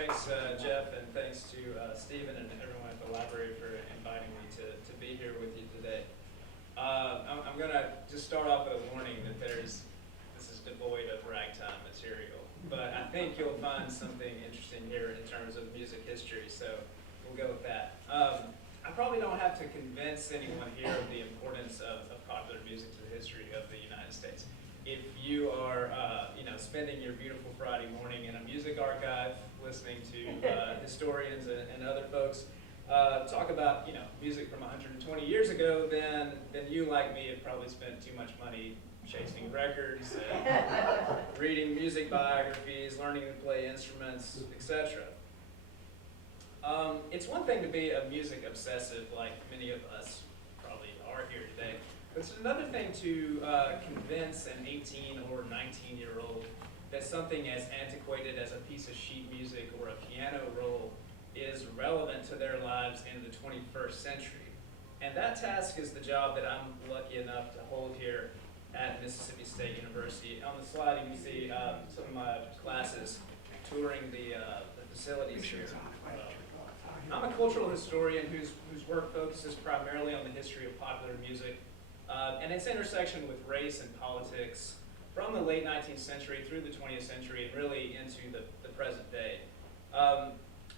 Thanks, Jeff, and thanks to Stephen and everyone at the library for inviting me to be here with you today. I'm going to just start off with a warning that this is devoid of ragtime material, but I think you'll find something interesting here in terms of music history, so we'll go with that. I probably don't have to convince anyone here of the importance of popular music to the history of the United States. If you are, spending your beautiful Friday morning in a music archive, listening to historians and other folks talk about, music from 120 years ago, then you, like me, have probably spent too much money chasing records, reading music biographies, learning to play instruments, etc. It's one thing to be a music obsessive, like many of us probably are here today. It's another thing to convince an 18 or 19-year-old that something as antiquated as a piece of sheet music or a piano roll is relevant to their lives in the 21st century. And that task is the job that I'm lucky enough to hold here at Mississippi State University. On the slide you can see some of my classes touring the facilities here. I'm a cultural historian whose work focuses primarily on the history of popular music and its intersection with race and politics from the late 19th century through the 20th century and really into the present day.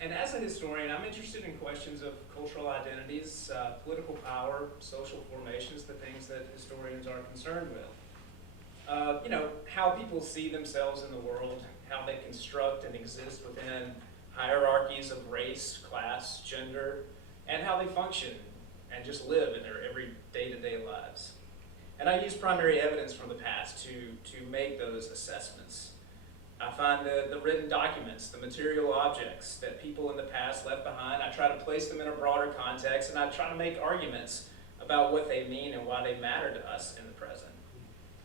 And as a historian, I'm interested in questions of cultural identities, political power, social formations, the things that historians are concerned with. How people see themselves in the world, how they construct and exist within hierarchies of race, class, gender, and how they function and just live in their every day-to-day lives. And I use primary evidence from the past to make those assessments. I find the written documents, the material objects that people in the past left behind. I try to place them in a broader context, and I try to make arguments about what they mean and why they matter to us in the present.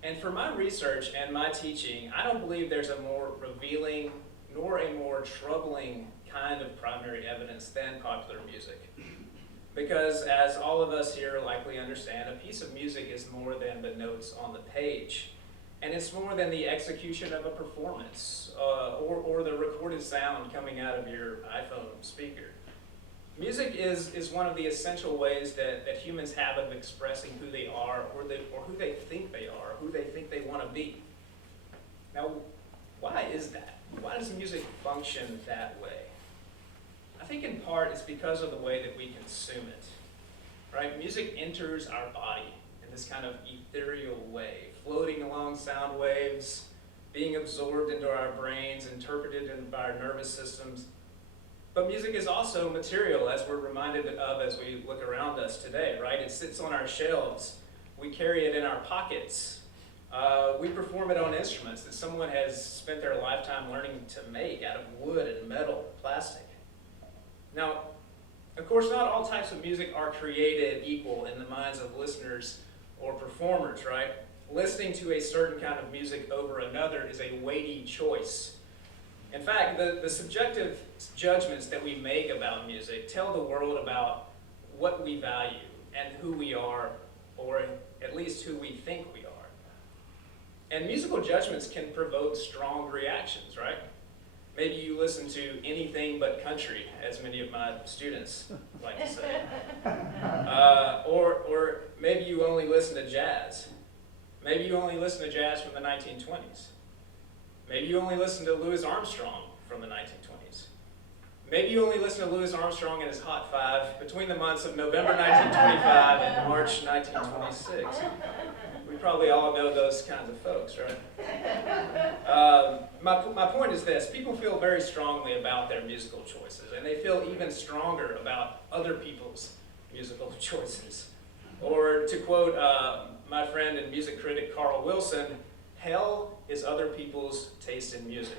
And for my research and my teaching, I don't believe there's a more revealing nor a more troubling kind of primary evidence than popular music. Because as all of us here likely understand, a piece of music is more than the notes on the page. And it's more than the execution of a performance or the recorded sound coming out of your iPhone speaker. Music is one of the essential ways that humans have of expressing who they are or who they think they are, who they think they want to be. Now, why is that? Why does music function that way? I think in part it's because of the way that we consume it, right? Music enters our body in this kind of ethereal way, floating along sound waves, being absorbed into our brains, interpreted by our nervous systems. But music is also material, as we're reminded of as we look around us today, right? It sits on our shelves. We carry it in our pockets. We perform it on instruments that someone has spent their lifetime learning to make out of wood and metal, plastic. Now, of course, not all types of music are created equal in the minds of listeners or performers, right? Listening to a certain kind of music over another is a weighty choice. In fact, the subjective judgments that we make about music tell the world about what we value and who we are, or at least who we think we are. And musical judgments can provoke strong reactions, right? Maybe you listen to anything but country, as many of my students like to say. Or maybe you only listen to jazz. Maybe you only listen to jazz from the 1920s. Maybe you only listen to Louis Armstrong from the 1920s. Maybe you only listen to Louis Armstrong and his Hot Five between the months of November 1925 and March 1926. We probably all know those kinds of folks, right? My point is this: people feel very strongly about their musical choices, and they feel even stronger about other people's musical choices. Or to quote my friend and music critic Carl Wilson, hell is other people's taste in music.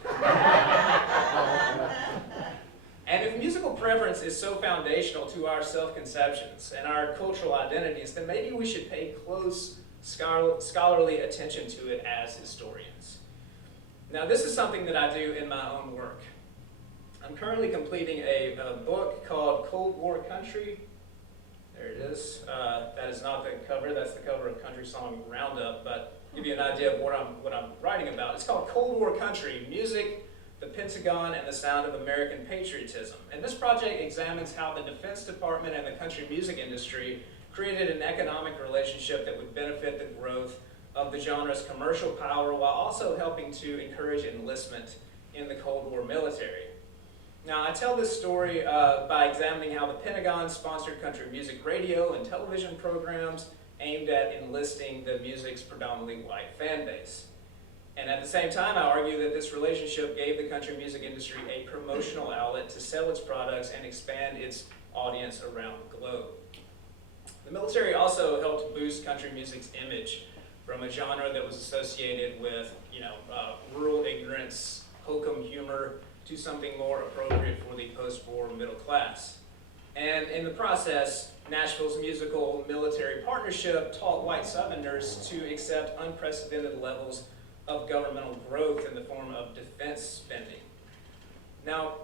And if musical preference is so foundational to our self-conceptions and our cultural identities, then maybe we should pay close scholarly attention to it as historians. Now, this is something that I do in my own work. I'm currently completing a book called Cold War Country. There it is. That is not the cover. That's the cover of Country Song Roundup, but give you an idea of what I'm writing about. It's called Cold War Country: Music, The Pentagon and the Sound of American Patriotism. And this project examines how the Defense Department and the country music industry created an economic relationship that would benefit the growth of the genre's commercial power while also helping to encourage enlistment in the Cold War military. Now, I tell this story by examining how the Pentagon sponsored country music radio and television programs aimed at enlisting the music's predominantly white fan base. And at the same time, I argue that this relationship gave the country music industry a promotional outlet to sell its products and expand its audience around the globe. The military also helped boost country music's image from a genre that was associated with, rural ignorance, hokum humor, to something more appropriate for the post-war middle class. And in the process, Nashville's musical military partnership taught white Southerners to accept unprecedented levels of governmental growth in the form of defense spending. Now,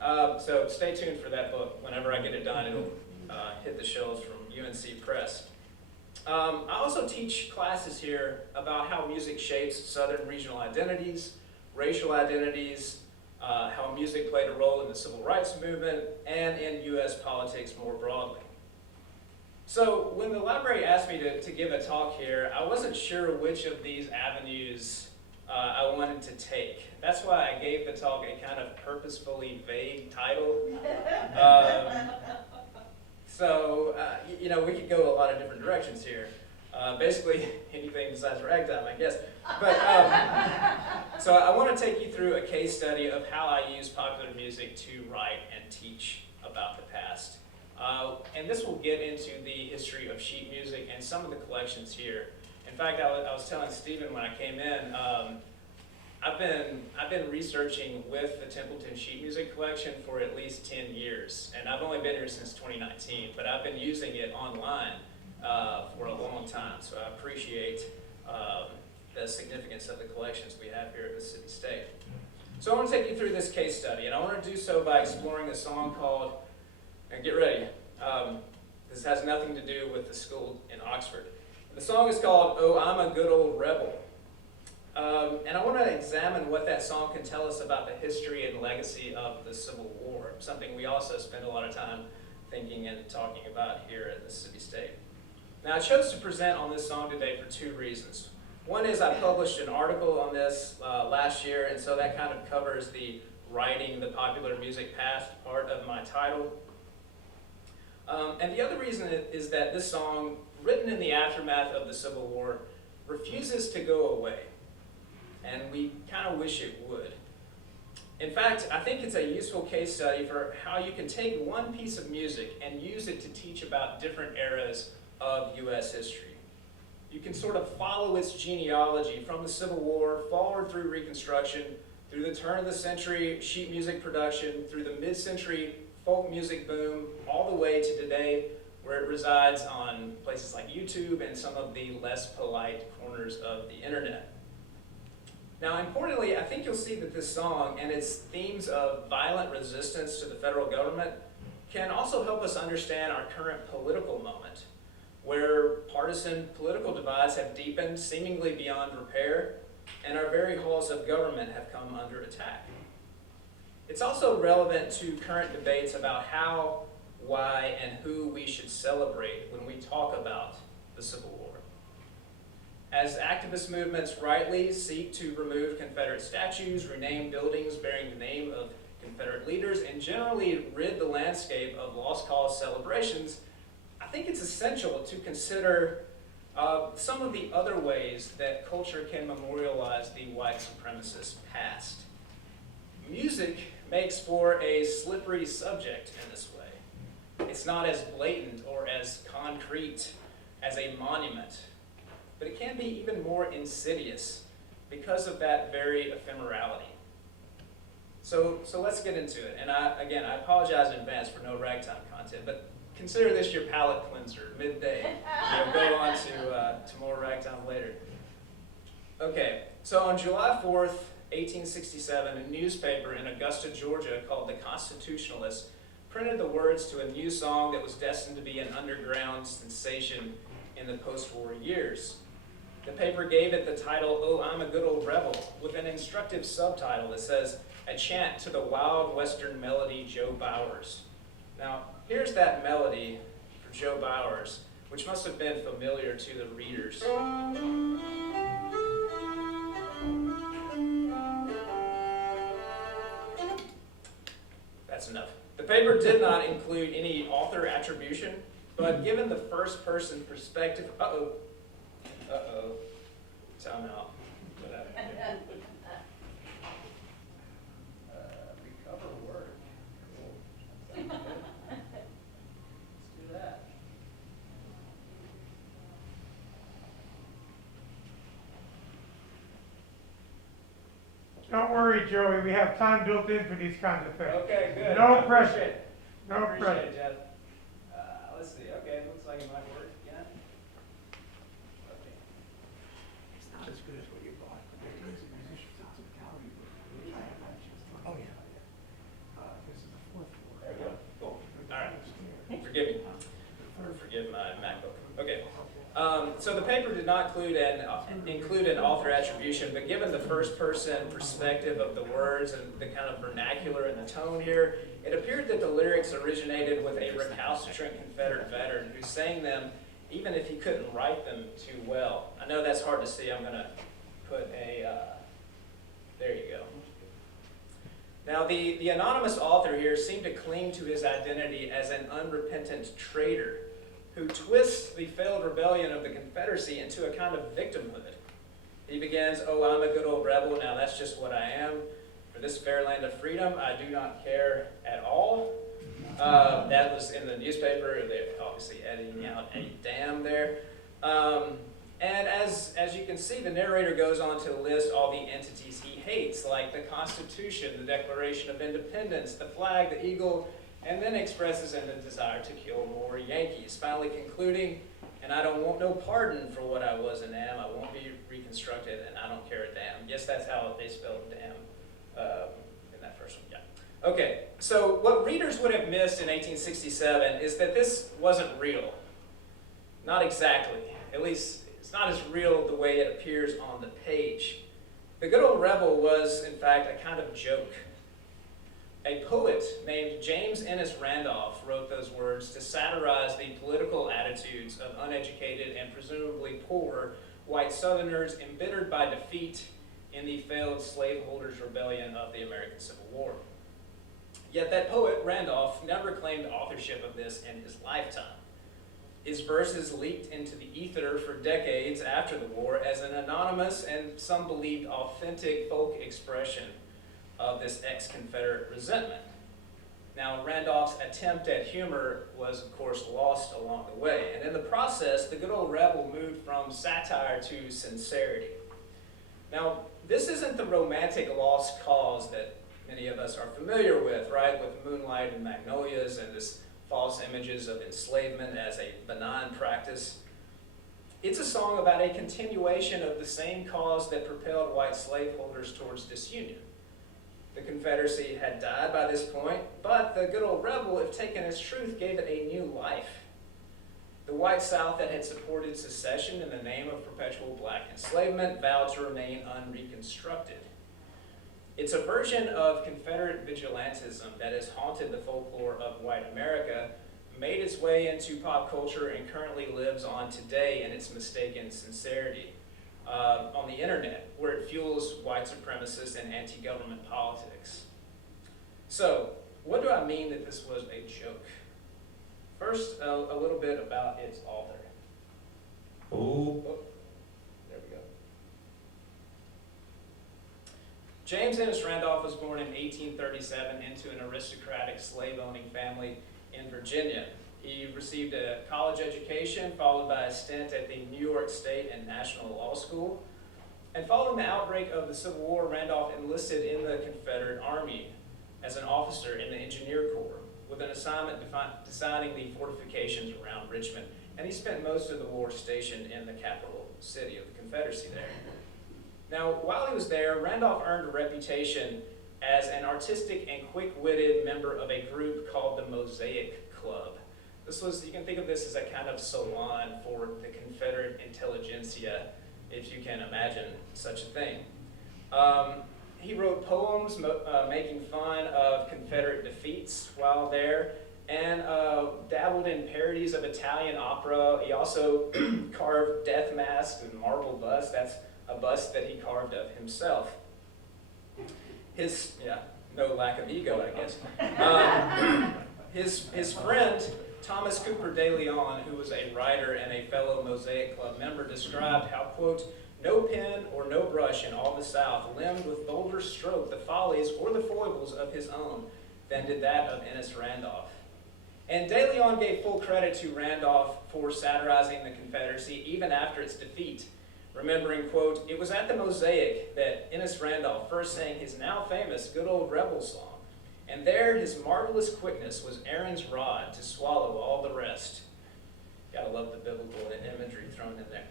so stay tuned for that book. Whenever I get it done, it'll hit the shelves from UNC Press. I also teach classes here about how music shapes Southern regional identities, racial identities, how music played a role in the civil rights movement, and in U.S. politics more broadly. So when the library asked me to give a talk here, I wasn't sure which of these avenues I wanted to take. That's why I gave the talk a kind of purposefully vague title. We could go a lot of different directions here. Basically, anything besides ragtime, I guess. But so I want to take you through a case study of how I use popular music to write and teach about the past. And this will get into the history of sheet music and some of the collections here. In fact, I was telling Stephen when I came in, I've been researching with the Templeton sheet music collection for at least 10 years, and I've only been here since 2019, but I've been using it online for a long time, so I appreciate the significance of the collections we have here at the City State. So I want to take you through this case study, and I want to do so by exploring a song called, and get ready, this has nothing to do with the school in Oxford. The song is called "Oh, I'm a Good Old Rebel." And I want to examine what that song can tell us about the history and legacy of the Civil War, something we also spend a lot of time thinking and talking about here at the City State. Now, I chose to present on this song today for two reasons. One is I published an article on this last year, and so that kind of covers the writing the popular music past part of my title. And the other reason is that this song, written in the aftermath of the Civil War, refuses to go away. And we kind of wish it would. In fact, I think it's a useful case study for how you can take one piece of music and use it to teach about different eras of U.S. history. You can sort of follow its genealogy from the Civil War, forward through Reconstruction, through the turn of the century sheet music production, through the mid-century folk music boom, all the way to today, where it resides on places like YouTube and some of the less polite corners of the internet. Now, importantly, I think you'll see that this song and its themes of violent resistance to the federal government can also help us understand our current political moment, where partisan political divides have deepened seemingly beyond repair, and our very halls of government have come under attack. It's also relevant to current debates about how, why, and who we should celebrate when we talk about the Civil War. As activist movements rightly seek to remove Confederate statues, rename buildings bearing the name of Confederate leaders, and generally rid the landscape of lost cause celebrations, I think it's essential to consider some of the other ways that culture can memorialize the white supremacist past. Music makes for a slippery subject in this way. It's not as blatant or as concrete as a monument, but it can be even more insidious because of that very ephemerality. So let's get into it. And I apologize in advance for no ragtime content, but consider this your palate cleanser, midday. We'll go on to more ragtime later. Okay, so on July 4th, 1867, a newspaper in Augusta, Georgia called The Constitutionalist printed the words to a new song that was destined to be an underground sensation in the post-war years. The paper gave it the title, "Oh, I'm a Good Old Rebel," with an instructive subtitle that says, "A Chant to the Wild Western Melody, Joe Bowers." Now, here's that melody for Joe Bowers, which must have been familiar to the readers. That's enough. The paper did not include any author attribution, but given the first-person perspective, time out. What happened here? Recover word. Cool. Let's do that. Don't worry, Joey, we have time built in for these kinds of things. Okay, good. No I pressure. appreciate it. No Appreciate pressure. it, Jeff. Let's see. Okay, looks like it might work again. Okay. It's not as good as what you bought. Oh, yeah. This is the fourth floor. There we go. Cool. All right. Forgive me. Or forgive my MacBook. Okay. So the paper did not include an author attribution, but given the first-person perspective of the words and the kind of vernacular and the tone here, it appeared that the lyrics originated with a recalcitrant Confederate veteran who sang them even if he couldn't write them too well. I know that's hard to see. I'm going to put a, there you go. Now, the anonymous author here seemed to cling to his identity as an unrepentant traitor who twists the failed rebellion of the Confederacy into a kind of victimhood. He begins, "Oh, I'm a good old rebel, now that's just what I am. For this fair land of freedom, I do not care at all." That was in the newspaper. They're obviously editing out a damn there. And as you can see, the narrator goes on to list all the entities he hates, like the Constitution, the Declaration of Independence, the flag, the eagle, and then expresses a desire to kill more Yankees, finally concluding, "And I don't want no pardon for what I was and am. I won't be reconstructed, and I don't care a damn." Yes, that's how they spelled damn in that first one, yeah. Okay, so what readers would have missed in 1867 is that this wasn't real. Not exactly. At least, it's not as real the way it appears on the page. The Good Old Rebel was, in fact, a kind of joke. A poet named James Ennis Randolph wrote those words to satirize the political attitudes of uneducated and presumably poor white Southerners embittered by defeat in the failed slaveholders' rebellion of the American Civil War. Yet that poet, Randolph, never claimed authorship of this in his lifetime. His verses leaked into the ether for decades after the war as an anonymous and some believed authentic folk expression of this ex-Confederate resentment. Now, Randolph's attempt at humor was, of course, lost along the way, and in the process, the Good Old Rebel moved from satire to sincerity. Now, this isn't the romantic lost cause that many of us are familiar with, right, with moonlight and magnolias and this false images of enslavement as a benign practice. It's a song about a continuation of the same cause that propelled white slaveholders towards disunion. The Confederacy had died by this point, but the Good Old Rebel, if taken as truth, gave it a new life. The white South that had supported secession in the name of perpetual black enslavement vowed to remain unreconstructed. It's a version of Confederate vigilantism that has haunted the folklore of white America, made its way into pop culture, and currently lives on today in its mistaken sincerity. On the internet, where it fuels white supremacist and anti-government politics. So, what do I mean that this was a joke? First, a little bit about its author. Oh, there we go. James Ennis Randolph was born in 1837 into an aristocratic slave-owning family in Virginia. He received a college education, followed by a stint at the New York State and National Law School. And following the outbreak of the Civil War, Randolph enlisted in the Confederate Army as an officer in the Engineer Corps, with an assignment designing the fortifications around Richmond. And he spent most of the war stationed in the capital city of the Confederacy there. Now, while he was there, Randolph earned a reputation as an artistic and quick-witted member of a group called the Mosaic Club. This was, you can think of this as a kind of salon for the Confederate intelligentsia if you can imagine such a thing. He wrote poems making fun of Confederate defeats while there, and dabbled in parodies of Italian opera. He also carved death masks and marble busts. That's a bust that he carved of himself. No lack of ego, I guess. His friend, Thomas Cooper de Leon, who was a writer and a fellow Mosaic Club member, described how, quote, no pen or no brush in all the South limned with bolder stroke the follies or the foibles of his own than did that of Ennis Randolph. And de Leon gave full credit to Randolph for satirizing the Confederacy even after its defeat, remembering, quote, it was at the Mosaic that Ennis Randolph first sang his now famous Good Old Rebel song, and there his marvelous quickness was Aaron's rod to swallow all the rest. Gotta love the biblical imagery thrown in there.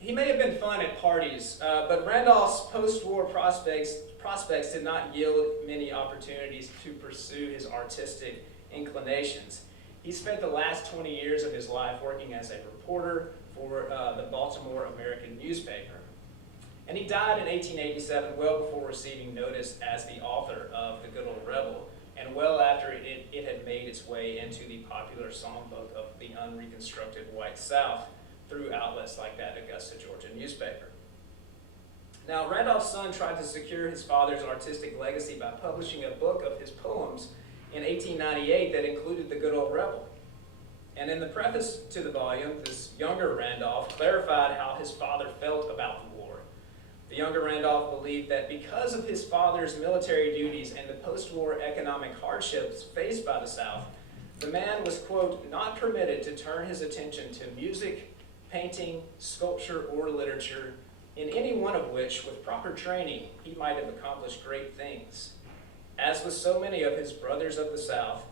He may have been fun at parties, but Randolph's post-war prospects did not yield many opportunities to pursue his artistic inclinations. He spent the last 20 years of his life working as a reporter for the Baltimore American newspaper. And he died in 1887, well before receiving notice as the author of The Good Old Rebel, and well after it had made its way into the popular songbook of the unreconstructed White South through outlets like that Augusta, Georgia newspaper. Now, Randolph's son tried to secure his father's artistic legacy by publishing a book of his poems in 1898 that included The Good Old Rebel. And in the preface to the volume, this younger Randolph clarified how his father felt about the war. The younger Randolph believed that because of his father's military duties and the post-war economic hardships faced by the South, the man was, quote, not permitted to turn his attention to music, painting, sculpture, or literature, in any one of which, with proper training, he might have accomplished great things. As with so many of his brothers of the South,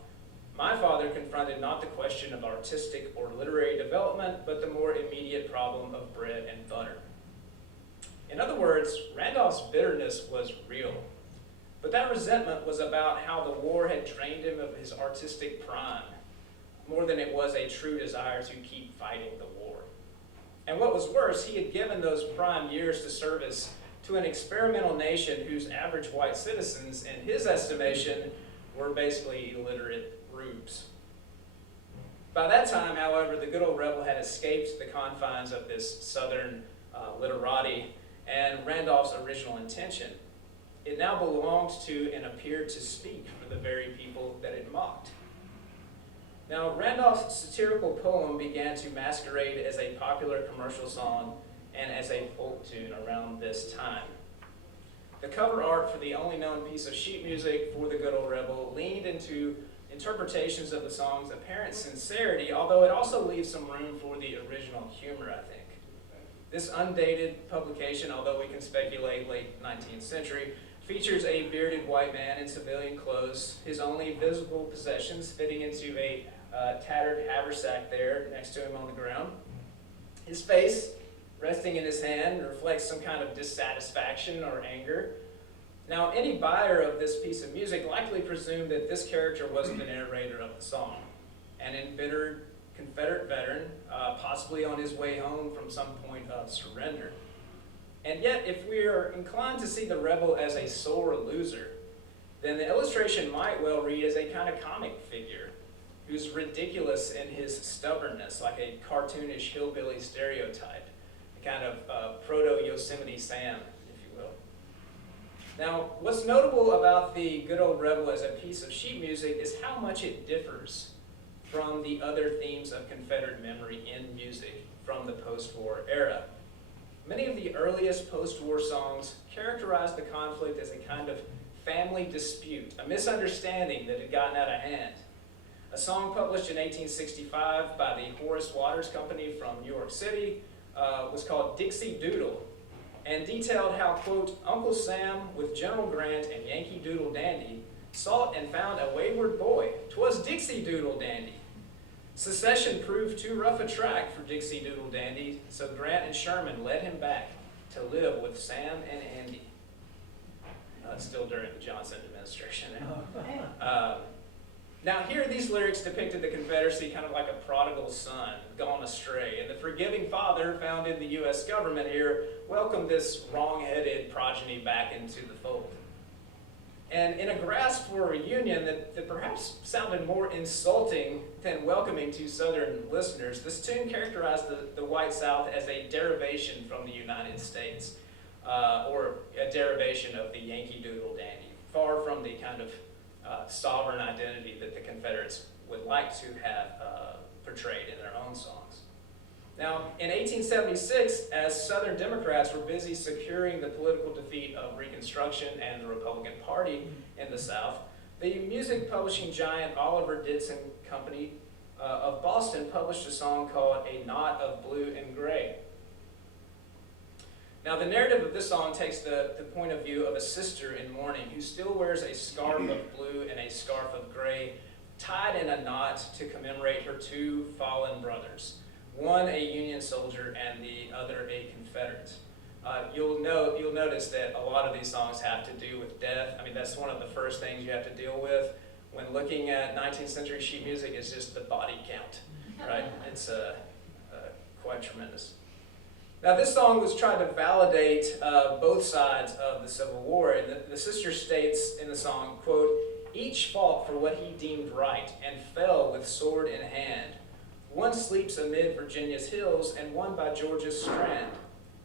my father confronted not the question of artistic or literary development, but the more immediate problem of bread and butter. In other words, Randolph's bitterness was real, but that resentment was about how the war had drained him of his artistic prime, more than it was a true desire to keep fighting the war. And what was worse, he had given those prime years to service to an experimental nation whose average white citizens, in his estimation, were basically illiterate rubes. By that time, however, the Good Old Rebel had escaped the confines of this southern literati and Randolph's original intention. It now belonged to and appeared to speak for the very people that it mocked. Now, Randolph's satirical poem began to masquerade as a popular commercial song and as a folk tune around this time. The cover art for the only known piece of sheet music for The Good Old Rebel leaned into interpretations of the song's apparent sincerity, although it also leaves some room for the original humor, I think. This undated publication, although we can speculate late 19th century, features a bearded white man in civilian clothes, his only visible possessions fitting into a tattered haversack there next to him on the ground. His face, resting in his hand, reflects some kind of dissatisfaction or anger. Now, any buyer of this piece of music likely presumed that this character was the narrator of the song, an embittered Confederate veteran, possibly on his way home from some point of surrender. And yet, if we are inclined to see the rebel as a sore loser, then the illustration might well read as a kind of comic figure who's ridiculous in his stubbornness, like a cartoonish hillbilly stereotype, a kind of proto-Yosemite Sam, if you will. Now, what's notable about the Good Old Rebel as a piece of sheet music is how much it differs from the other themes of Confederate memory in music from the post-war era. Many of the earliest post-war songs characterized the conflict as a kind of family dispute, a misunderstanding that had gotten out of hand. A song published in 1865 by the Horace Waters Company from New York City was called Dixie Doodle, and detailed how, quote, Uncle Sam with General Grant and Yankee Doodle Dandy sought and found a wayward boy. 'Twas Dixie Doodle Dandy. Secession proved too rough a track for Dixie Doodle Dandy, so Grant and Sherman led him back to live with Sam and Andy. Still during the Johnson administration. Now here, these lyrics depicted the Confederacy kind of like a prodigal son gone astray, and the forgiving father found in the U.S. government here welcomed this wrong-headed progeny back into the fold. And in a grasp for a reunion that perhaps sounded more insulting than welcoming to Southern listeners, this tune characterized the white South as a derivation from the United States, or a derivation of the Yankee Doodle Dandy, far from the kind of sovereign identity that the Confederates would like to have portrayed in their own songs. Now, in 1876, as Southern Democrats were busy securing the political defeat of Reconstruction and the Republican Party in the South, the music publishing giant Oliver Ditson Company of Boston published a song called A Knot of Blue and Gray. Now, the narrative of this song takes the point of view of a sister in mourning who still wears a scarf of blue and a scarf of gray, tied in a knot to commemorate her two fallen brothers, one a Union soldier and the other a Confederate. You'll notice that a lot of these songs have to do with death. I mean, that's one of the first things you have to deal with when looking at 19th century sheet music, is just the body count, right? It's quite tremendous. Now, this song was trying to validate both sides of the Civil War, and the sister states in the song, quote, "Each fought for what he deemed right and fell with sword in hand. One sleeps amid Virginia's hills and one by Georgia's strand.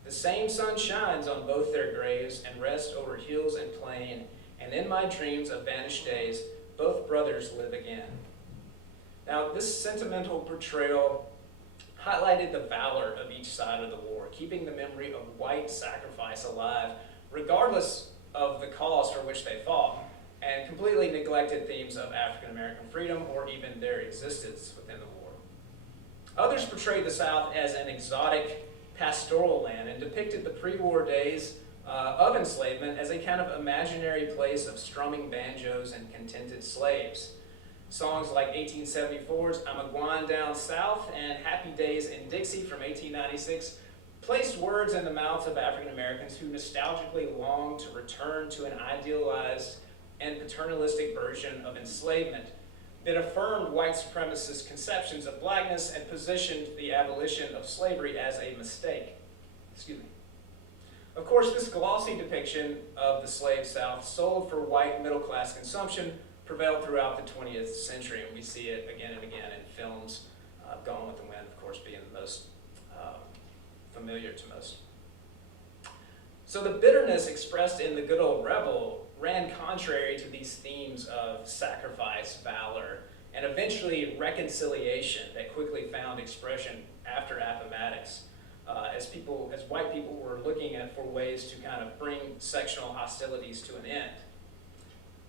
The same sun shines on both their graves and rests over hills and plain, and in my dreams of vanished days, both brothers live again." Now, this sentimental portrayal highlighted the valor of each side of the war, keeping the memory of white sacrifice alive, regardless of the cause for which they fought, and completely neglected themes of African American freedom or even their existence within the war. Others portrayed the South as an exotic pastoral land and depicted the pre-war days of enslavement as a kind of imaginary place of strumming banjos and contented slaves. Songs like 1874's I'm a Gwine Down South and Happy Days in Dixie from 1896 placed words in the mouths of African Americans who nostalgically longed to return to an idealized and paternalistic version of enslavement that affirmed white supremacist conceptions of blackness and positioned the abolition of slavery as a mistake. Excuse me. Of course, this glossy depiction of the slave South sold for white middle-class consumption prevailed throughout the 20th century, and we see it again and again in films, Gone with the Wind, of course, being the most familiar to most. So the bitterness expressed in The Good Old Rebel ran contrary to these themes of sacrifice, valor, and eventually reconciliation that quickly found expression after Appomattox, as white people were looking for ways to kind of bring sectional hostilities to an end.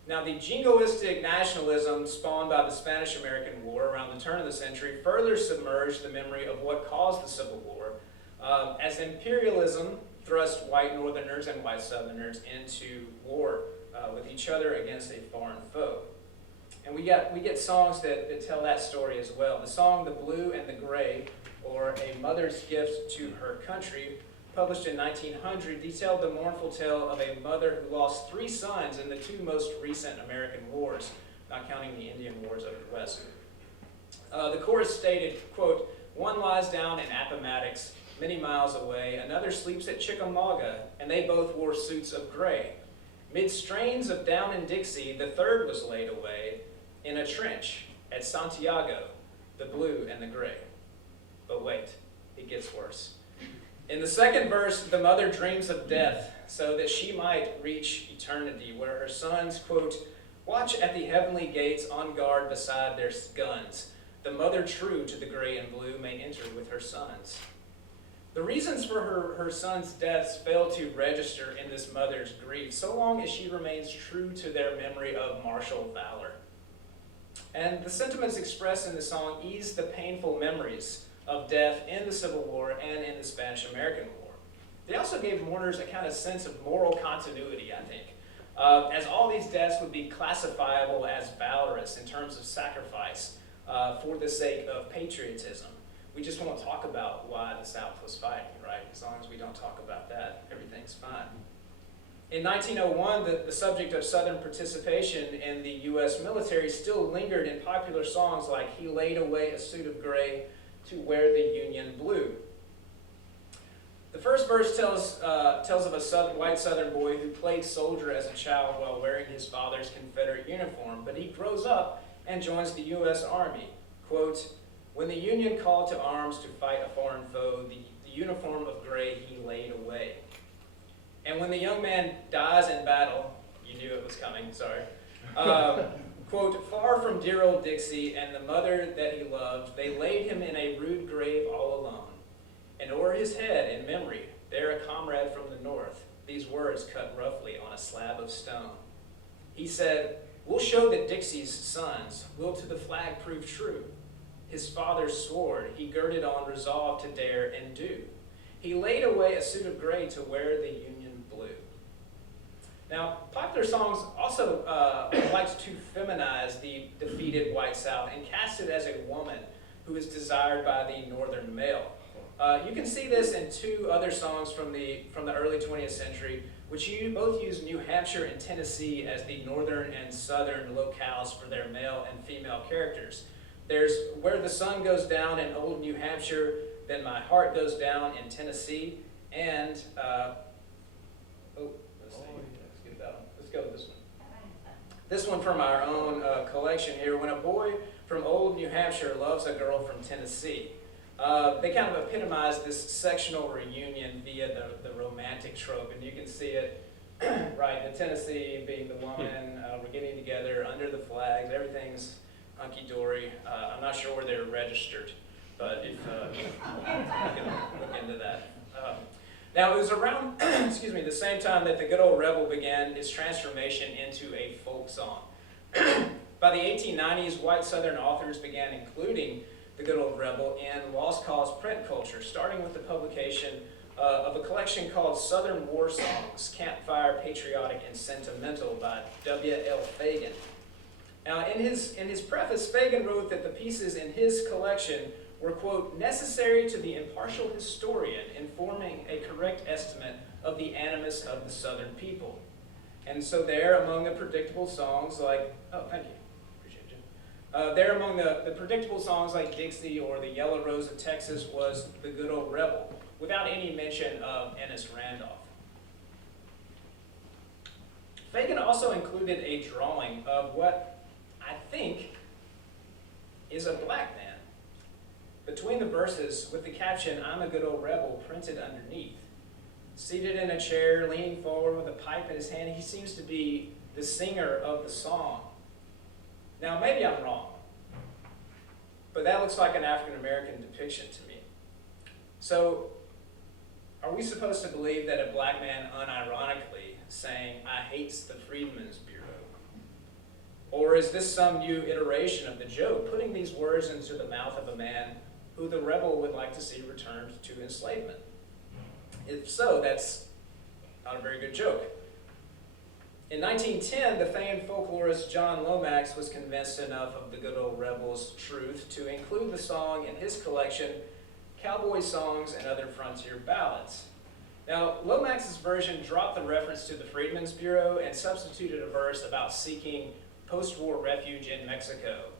Now, the jingoistic nationalism spawned by the Spanish-American War around the turn of the century further submerged the memory of what caused the Civil War, as imperialism thrust white Northerners and white Southerners into war with each other against a foreign foe. And we get songs that tell that story as well. The song The Blue and the Gray, or A Mother's Gift to Her Country, published in 1900, detailed the mournful tale of a mother who lost 3 sons in the 2 most recent American wars, not counting the Indian Wars over the West. The chorus stated, quote, "One lies down in Appomattox, many miles away, another sleeps at Chickamauga, and they both wore suits of gray. Mid strains of Down in Dixie, the third was laid away in a trench at Santiago, the blue and the gray." But wait, it gets worse. In the second verse, the mother dreams of death so that she might reach eternity, where her sons, quote, "Watch at the heavenly gates on guard beside their guns. The mother true to the gray and blue may enter with her sons." The reasons for her sons' deaths fail to register in this mother's grief, so long as she remains true to their memory of martial valor. And the sentiments expressed in the song ease the painful memories of death in the Civil War and in the Spanish-American War. They also gave mourners a kind of sense of moral continuity, I think, as all these deaths would be classifiable as valorous in terms of sacrifice for the sake of patriotism. We just won't talk about why the South was fighting, right? As long as we don't talk about that, everything's fine. In 1901, the subject of Southern participation in the U.S. military still lingered in popular songs like "He Laid Away a Suit of Gray to Wear the Union Blue." The first verse tells of a white Southern boy who played soldier as a child while wearing his father's Confederate uniform, but he grows up and joins the U.S. Army. Quote, "When the Union called to arms to fight a foreign foe, the uniform of gray he laid away. And when the young man dies in battle," you knew it was coming, sorry, quote, "far from dear old Dixie and the mother that he loved, they laid him in a rude grave all alone. And o'er his head, in memory, there a comrade from the north, these words cut roughly on a slab of stone. He said, 'We'll show that Dixie's sons will to the flag prove true. His father's sword he girded on, resolved to dare and do. He laid away a suit of gray to wear the Union blue.'" Now, popular songs also liked to feminize the defeated white South and cast it as a woman who is desired by the northern male. You can see this in two other songs from the early 20th century, which both use New Hampshire and Tennessee as the northern and southern locales for their male and female characters. There's "Where the Sun Goes Down" in old New Hampshire, "Then My Heart Goes Down" in Tennessee, and let's get that one. Let's go with this one. This one from our own collection here. "When a boy from old New Hampshire loves a girl from Tennessee." They kind of epitomize this sectional reunion via the romantic trope, and you can see it, right, the Tennessee being the woman, we're getting together under the flags, everything's hunky-dory. I'm not sure where they're registered, but if you can look into that. Now, it was around the same time that the Good Old Rebel began its transformation into a folk song. By the 1890s, white Southern authors began including the Good Old Rebel in lost cause print culture, starting with the publication of a collection called Southern War Songs, Campfire, Patriotic, and Sentimental by W.L. Fagan. Now, in his preface, Fagan wrote that the pieces in his collection were, quote, "necessary to the impartial historian in forming a correct estimate of the animus of the Southern people." And so there, among the predictable songs like, oh, thank you. There among the predictable songs like Dixie or the Yellow Rose of Texas was the Good Old Rebel, without any mention of Ennis Randolph. Fagan also included a drawing of what I think is a black man between the verses with the caption, "I'm a good old rebel," printed underneath. Seated in a chair, leaning forward with a pipe in his hand, he seems to be the singer of the song. Now, maybe I'm wrong, but that looks like an African-American depiction to me. So, are we supposed to believe that a black man unironically saying, "I hates the Freedmen's Bureau"? Or is this some new iteration of the joke, putting these words into the mouth of a man who the rebel would like to see returned to enslavement? If so, that's not a very good joke. In 1910, the fan folklorist John Lomax was convinced enough of the Good Old Rebel's truth to include the song in his collection, Cowboy Songs and Other Frontier Ballads. Now, Lomax's version dropped the reference to the Freedmen's Bureau and substituted a verse about seeking post-war refuge in Mexico.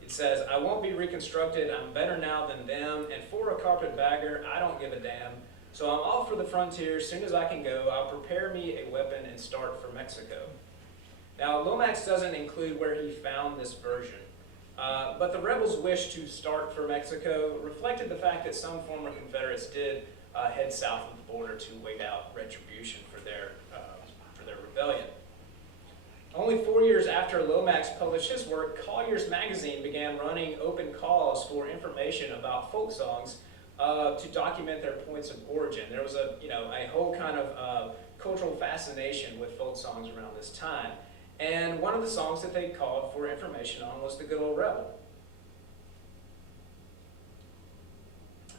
It says, "I won't be reconstructed, I'm better now than them, and for a carpetbagger, I don't give a damn. So I'm off for the frontier, soon as I can go, I'll prepare me a weapon and start for Mexico." Now, Lomax doesn't include where he found this version, but the rebels' wish to start for Mexico reflected the fact that some former Confederates did head south of the border to wait out retribution for their rebellion. Only 4 years after Lomax published his work, Collier's magazine began running open calls for information about folk songs to document their points of origin. There was a whole kind of cultural fascination with folk songs around this time. And one of the songs that they called for information on was the Good Old Rebel.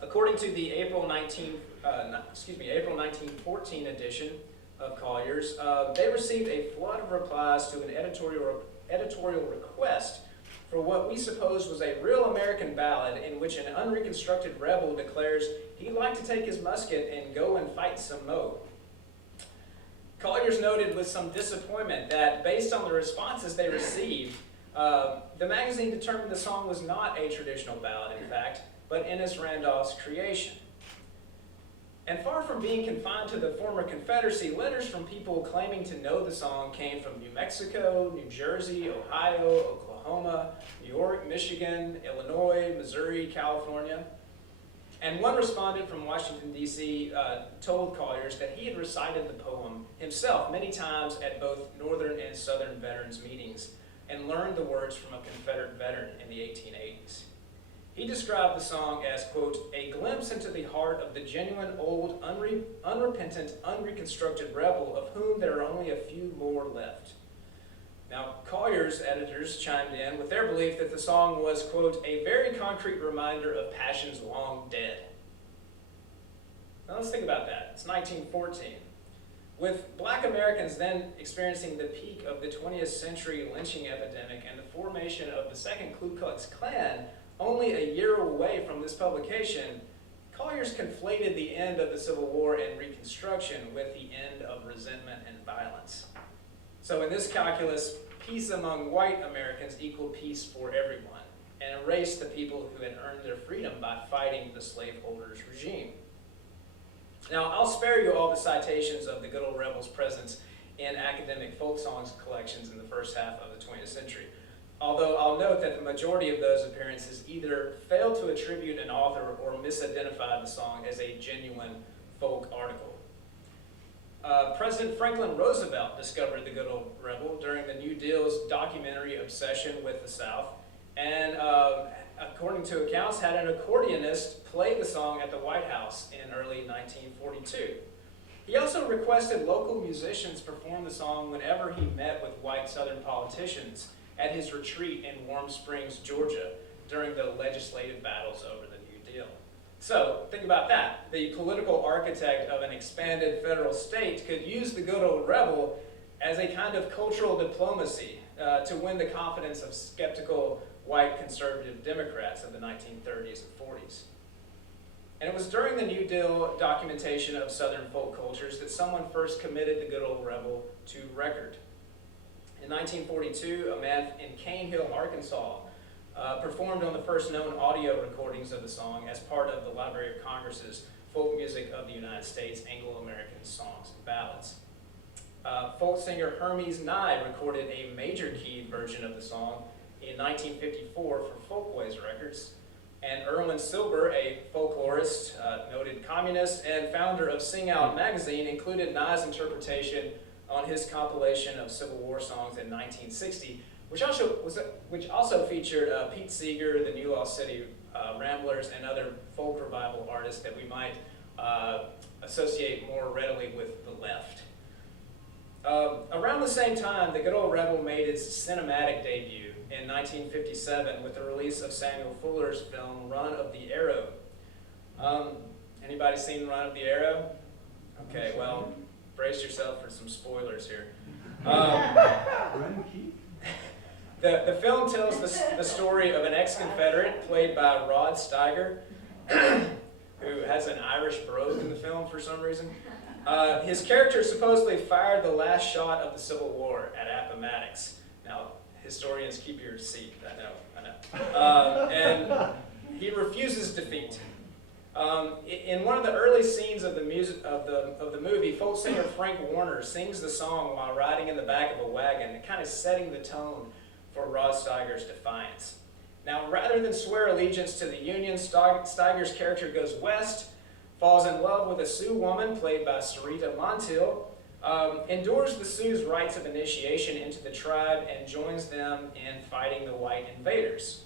According to the April 1914 edition of Collier's, they received a flood of replies to an editorial request for what we suppose was a real American ballad in which an unreconstructed rebel declares he'd like to take his musket and go and fight some mo. Colliers noted with some disappointment that based on the responses they received, the magazine determined the song was not a traditional ballad, in fact, but Ennis Randolph's creation. And far from being confined to the former Confederacy, letters from people claiming to know the song came from New Mexico, New Jersey, Ohio, Oklahoma, New York, Michigan, Illinois, Missouri, California. And one respondent from Washington, D.C. Told Colliers that he had recited the poem himself many times at both Northern and Southern veterans meetings and learned the words from a Confederate veteran in the 1880s. He described the song as, quote, a glimpse into the heart of the genuine, old, unrepentant, unreconstructed rebel of whom there are only a few more left. Now, Collier's editors chimed in with their belief that the song was, quote, a very concrete reminder of passions long dead. Now let's think about that. It's 1914. With black Americans then experiencing the peak of the 20th century lynching epidemic and the formation of the Second Ku Klux Klan only a year away from this publication, Colliers conflated the end of the Civil War and Reconstruction with the end of resentment and violence. So in this calculus, peace among white Americans equaled peace for everyone and erased the people who had earned their freedom by fighting the slaveholders' regime. Now, I'll spare you all the citations of the Good Old Rebels' presence in academic folk songs collections in the first half of the 20th century. Although I'll note that the majority of those appearances either failed to attribute an author or misidentified the song as a genuine folk article. President Franklin Roosevelt discovered the Good Old Rebel during the New Deal's documentary obsession with the South, and according to accounts, had an accordionist play the song at the White House in early 1942. He also requested local musicians perform the song whenever he met with white Southern politicians at his retreat in Warm Springs, Georgia, during the legislative battles over the New Deal. So, think about that. The political architect of an expanded federal state could use the Good Old Rebel as a kind of cultural diplomacy to win the confidence of skeptical white conservative Democrats of the 1930s and 40s. And it was during the New Deal documentation of Southern folk cultures that someone first committed the Good Old Rebel to record. In 1942, a man in Cane Hill, Arkansas, performed on the first known audio recordings of the song as part of the Library of Congress's Folk Music of the United States Anglo-American Songs and Ballads. Folk singer Hermes Nye recorded a major keyed version of the song in 1954 for Folkways Records, and Erwin Silber, a folklorist, noted communist, and founder of Sing Out magazine, included Nye's interpretation on his compilation of Civil War songs in 1960, which also featured Pete Seeger, the New Lost City Ramblers, and other folk revival artists that we might associate more readily with the left. Around the same time, the Good Old Rebel made its cinematic debut in 1957 with the release of Samuel Fuller's film Run of the Arrow. Anybody seen Run of the Arrow? Okay, well, brace yourself for some spoilers here. The film tells the story of an ex-Confederate played by Rod Steiger, who has an Irish brogue in the film for some reason. His character supposedly fired the last shot of the Civil War at Appomattox. Now, historians, keep your seat. I know. And he refuses defeat. In one of the early scenes of the movie, folk singer Frank Warner sings the song while riding in the back of a wagon, kind of setting the tone for Rod Steiger's defiance. Now, rather than swear allegiance to the Union, Steiger's character goes west, falls in love with a Sioux woman played by Sarita Montiel, endures the Sioux's rites of initiation into the tribe, and joins them in fighting the white invaders.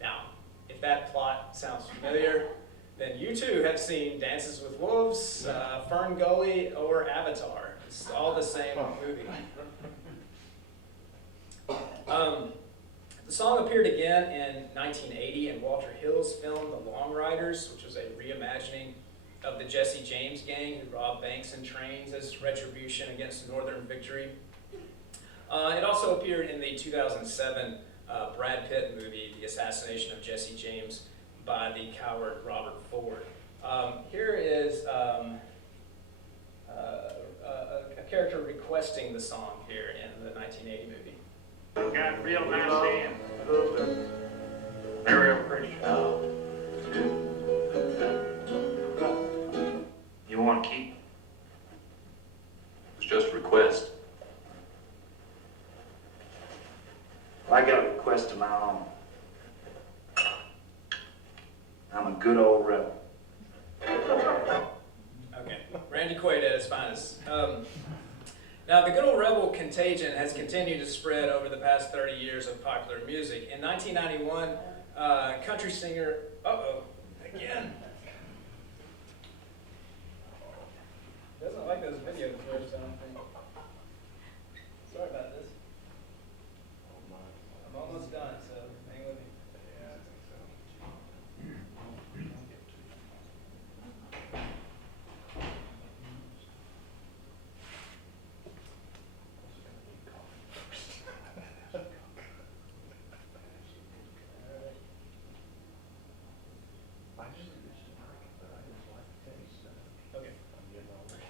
Now, if that plot sounds familiar, then you too have seen Dances with Wolves, Fern Gully, or Avatar. It's all the same movie. The song appeared again in 1980 in Walter Hill's film The Long Riders, which was a reimagining of the Jesse James gang who robbed banks and trains as retribution against Northern victory. It also appeared in the 2007 Brad Pitt movie, The Assassination of Jesse James, by the coward Robert Ford. Here is a character requesting the song here in the 1980 movie. Got real nice hands. Very appreciative. You want to keep? It's just a request. I got a request of my own. I'm a good old rebel. Okay, Randy Quaid at his finest. Now, the good old rebel contagion has continued to spread over the past 30 years of popular music. In 1991, country singer, again. Doesn't like those video clips, I don't think. Sorry about this. I'm almost done, so hang with me. Okay.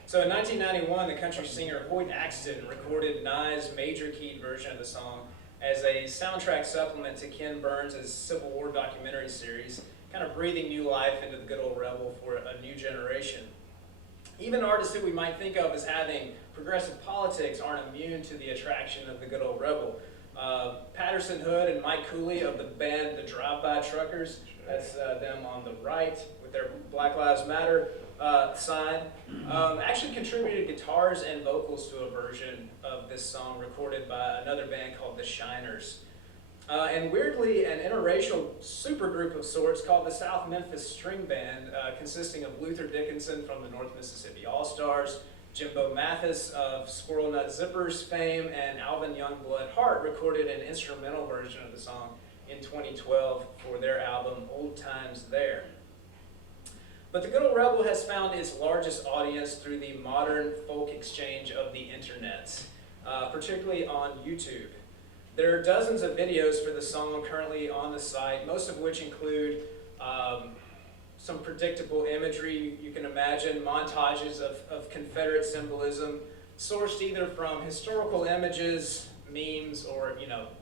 So in 1991, the country singer Hoyt Axton recorded Nye's major keyed version of the song as a soundtrack supplement to Ken Burns' Civil War documentary series, kind of breathing new life into the good old rebel for a new generation. Even artists who we might think of as having progressive politics aren't immune to the attraction of the good old rebel. Patterson Hood and Mike Cooley of the band The Drive-By Truckers, that's them on the right with their Black Lives Matter sign, actually contributed guitars and vocals to a version of this song recorded by another band called The Shiners. And weirdly, an interracial supergroup of sorts called the South Memphis String Band, consisting of Luther Dickinson from the North Mississippi All-Stars, Jimbo Mathis of Squirrel Nut Zippers fame, and Alvin Youngblood Hart recorded an instrumental version of the song in 2012 for their album Old Times There. But the good old rebel has found its largest audience through the modern folk exchange of the internets, particularly on YouTube. There are dozens of videos for the song currently on the site, most of which include some predictable imagery. You can imagine montages of Confederate symbolism, sourced either from historical images, memes, or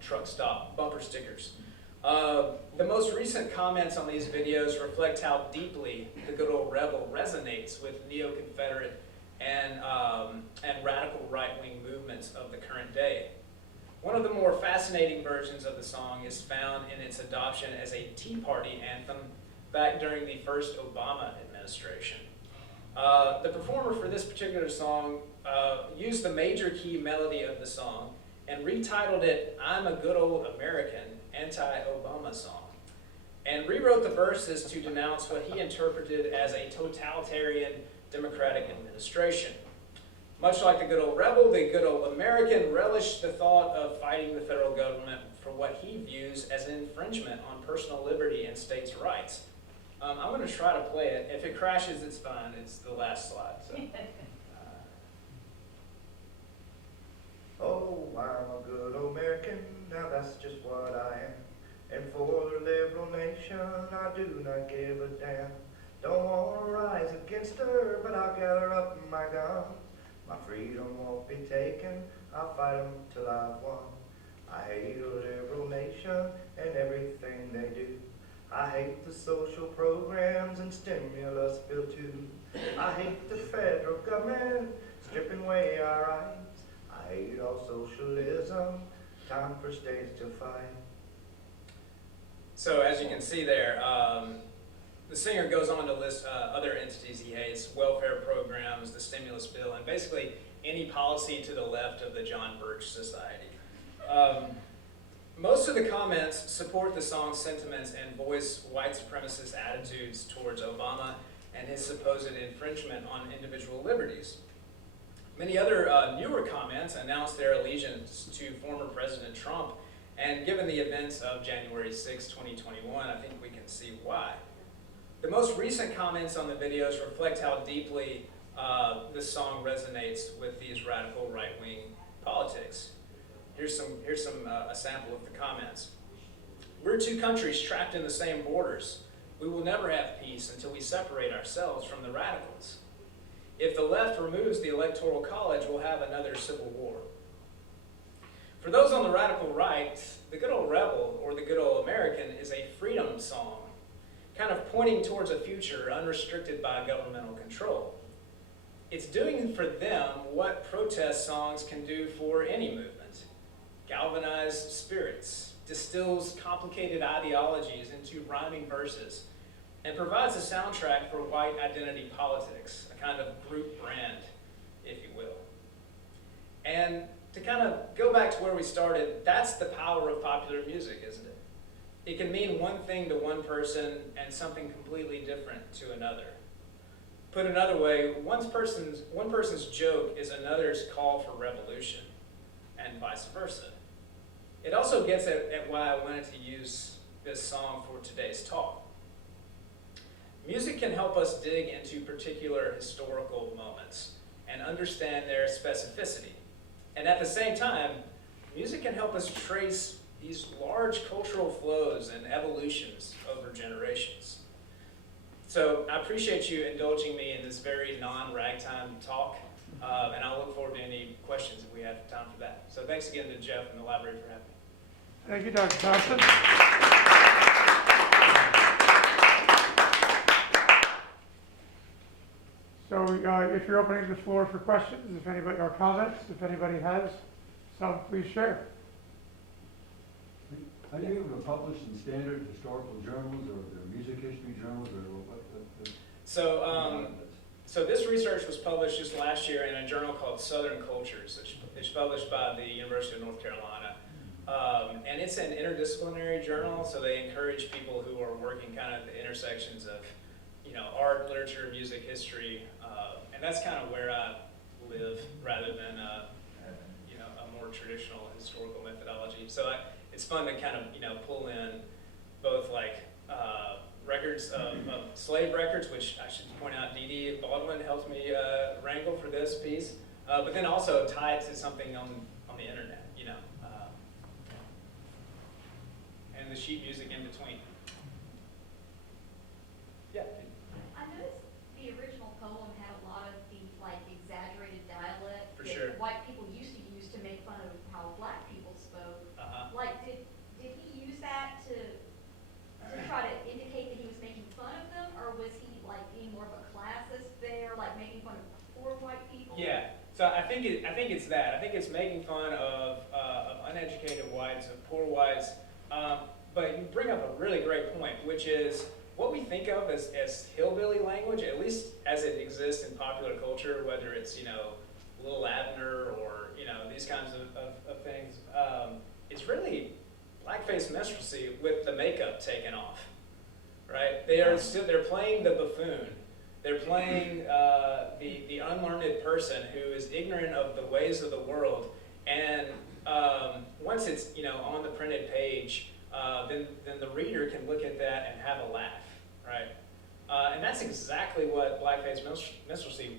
truck stop bumper stickers. The most recent comments on these videos reflect how deeply the good old rebel resonates with neo-Confederate and radical right-wing movements of the current day. One of the more fascinating versions of the song is found in its adoption as a Tea Party anthem back during the first Obama administration. The performer for this particular song used the major key melody of the song and retitled it "I'm a Good Old American Anti-Obama Song," and rewrote the verses to denounce what he interpreted as a totalitarian Democratic administration. Much like the good old rebel, the good old American relished the thought of fighting the federal government for what he views as an infringement on personal liberty and states' rights. I'm going to try to play it. If it crashes, it's fine. It's the last slide. So. Oh, I'm a good American, now that's just what I am. And for the liberal nation, I do not give a damn. Don't want to rise against her, but I'll gather up my guns. My freedom won't be taken, I'll fight them till I've won. I hate a liberal nation and everything they do. I hate the social programs and stimulus bill too. I hate the federal government stripping away our rights. I hate all socialism, time for states to fight. So as you can see there, the singer goes on to list other entities he hates, welfare programs, the stimulus bill, and basically any policy to the left of the John Birch Society. Most of the comments support the song's sentiments and voice white supremacist attitudes towards Obama and his supposed infringement on individual liberties. Many other newer comments announce their allegiance to former President Trump, and given the events of January 6, 2021, I think we can see why. The most recent comments on the videos reflect how deeply this song resonates with these radical right-wing politics. Here's a sample of the comments. "We're two countries trapped in the same borders. We will never have peace until we separate ourselves from the radicals. If the left removes the Electoral College, we'll have another civil war. For those on the radical right, the good old rebel, or the good old American, is a freedom song, kind of pointing towards a future unrestricted by governmental control. It's doing for them what protest songs can do for any movement. Galvanize spirits, distills complicated ideologies into rhyming verses, and provides a soundtrack for white identity politics, a kind of group brand, if you will. And to kind of go back to where we started, that's the power of popular music, isn't it? It can mean one thing to one person and something completely different to another. Put another way, one person's joke is another's call for revolution, and vice versa. It also gets at why I wanted to use this song for today's talk. Music can help us dig into particular historical moments and understand their specificity. And at the same time, music can help us trace these large cultural flows and evolutions over generations. So I appreciate you indulging me in this very non-ragtime talk, and I'll look forward to any questions if we have time for that. So thanks again to Jeff and the library for having me. Thank you, Dr. Thompson. So if you're opening the floor for questions, if anybody, or comments, if anybody has some, please share. Are you able to publish in standard historical journals or the music history journals or what? So this research was published just last year in a journal called Southern Cultures. It's published by the University of North Carolina. And it's an interdisciplinary journal, so they encourage people who are working kind of at the intersections of, art, literature, music, history, and that's kind of where I live rather than, a more traditional historical methodology. So it's fun to kind of, pull in both like records of slave records, which I should point out Dee Dee Baldwin helped me wrangle for this piece, but then also tied to something on the internet, and the sheet music in between. Yeah. I noticed the original poem had a lot of the exaggerated dialect For that sure. white people used to use to make fun of how black people spoke. Did he use that to try to indicate that he was making fun of them, or was he being more of a classist there, making fun of poor white people? Yeah. So I think it's that. I think it's making fun of uneducated whites, of poor whites. But you bring up a really great point, which is what we think of as hillbilly language, at least as it exists in popular culture, whether it's, Lil Abner or, these kinds of things. It's really blackface minstrelsy with the makeup taken off, right? They're playing the buffoon. They're playing the unlearned person who is ignorant of the ways of the world. And once it's, on the printed page, then the reader can look at that and have a laugh, right? And that's exactly what blackface minstrelsy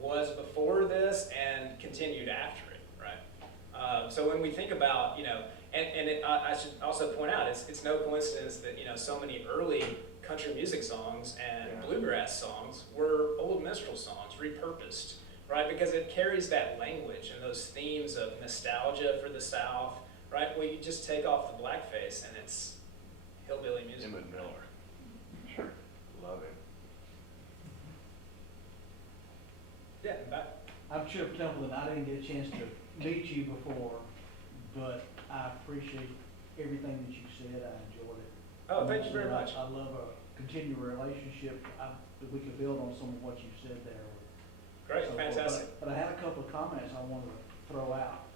was before this and continued after it, right? So when we think about, I should also point out, it's no coincidence that, so many early country music songs and bluegrass songs were old minstrel songs, repurposed, right? Because it carries that language and those themes of nostalgia for the South, right? Well, you just take off the blackface and it's hillbilly music. Emmett Miller. Sure. Love him. Yeah, in fact. I'm Sheriff Templeton. I didn't get a chance to meet you before, but I appreciate everything that you said. I enjoyed it. Oh, thank you very much. I love a continued relationship that we could build on some of what you said there. Great, So, fantastic. But I had a couple of comments I wanted to throw out.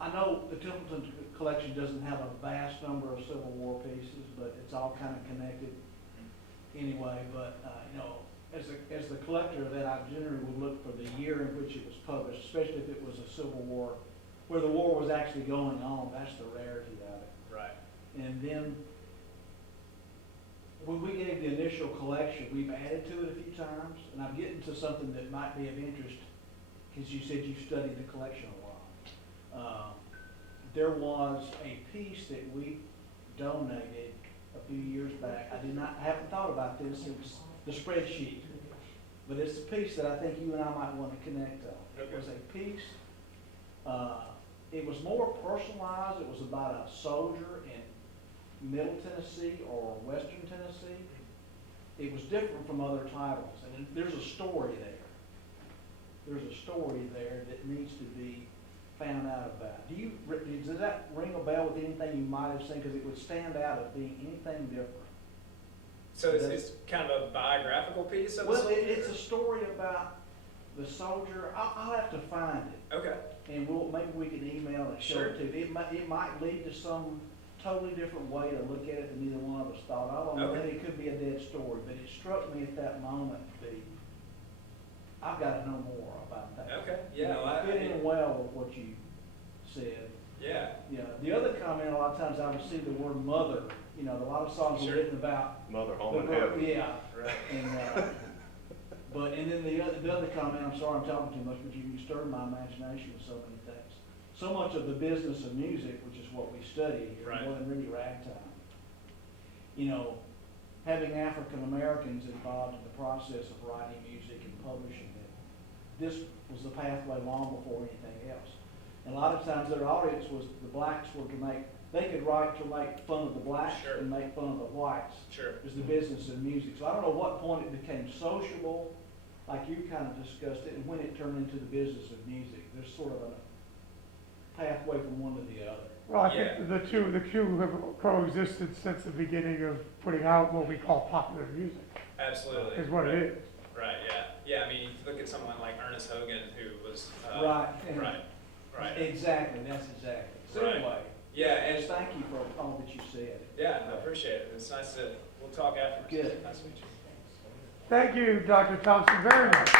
I know the Templeton collection doesn't have a vast number of Civil War pieces, but it's all kind of connected anyway. But as the collector, that I generally would look for the year in which it was published, especially if it was a Civil War, where the war was actually going on. That's the rarity of it. Right. And then when we gave the initial collection, we've added to it a few times, and I'm getting to something that might be of interest, because you said you studied the collection a while. There was a piece that we donated a few years back. I haven't thought about this since the spreadsheet. But it's a piece that I think you and I might want to connect on. It was a piece, it was more personalized. It was about a soldier in Middle Tennessee or Western Tennessee. It was different from other titles, and there's a story there. There's a story there that needs to be found out about. Does that ring a bell with anything you might have seen? Because it would stand out as being anything different. So it's kind of a biographical piece of the Well, soldier? it's a story about the soldier. I'll have to find it. Okay. And maybe we can email and show it to you. It might lead to some totally different way to look at it than either one of us thought. I don't know, Okay. maybe it could be a dead story, but it struck me at that moment to be, I've got to know more about that. Okay. Yeah. Well, It fit in well with what you said. yeah. Yeah. The other comment, a lot of times I would see the word mother. You know, a lot of songs Sure. are written about Mother the home in birth. heaven. Yeah. Right. And then the other comment, I'm sorry I'm talking too much, but you stirred my imagination with so many things. So much of the business of music, which is what we study here, Right. more than really ragtime. You know, having African Americans involved in the process of writing music and publishing it, this was the pathway long before anything else. And a lot of times their audience was, the blacks were they could write to make fun of the blacks Sure. and make fun of the whites. Sure. It was the business of music. So I don't know what point it became sociable, like you kind of discussed it, and when it turned into the business of music. There's sort of a pathway from one to the other. Well, I Yeah. think the two have coexisted since the beginning of putting out what we call popular music, Absolutely. is what right. it is. Right. Yeah. Yeah. I mean, look at someone like Ernest Hogan, who was Right. Right. Right. Exactly, that's exactly. So Right. anyway, Yeah. And just thank you for all that you said. yeah, I appreciate it. It's nice to. We'll talk afterwards. Good. Nice to meet you. Thank you, Dr. Thompson, very much.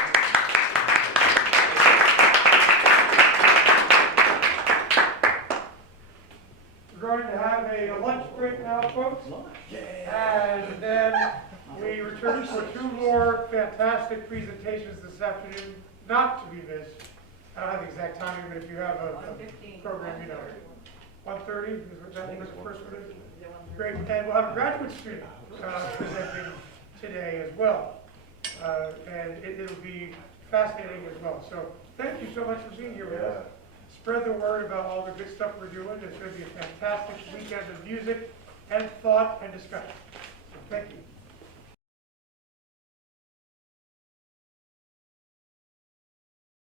We're going to have a lunch break now, folks. Lunch. And then we return for two more fantastic presentations this afternoon, not to be missed. I don't have the exact timing, but if you have a program, you know. 1:30 is what that was the first one is? Great, and we'll have a graduate student presenting today as well. And it'll be fascinating as well. So thank you so much for being here with us. Spread the word about all the good stuff we're doing. It's going to be a fantastic weekend of music and thought and discussion. Thank you.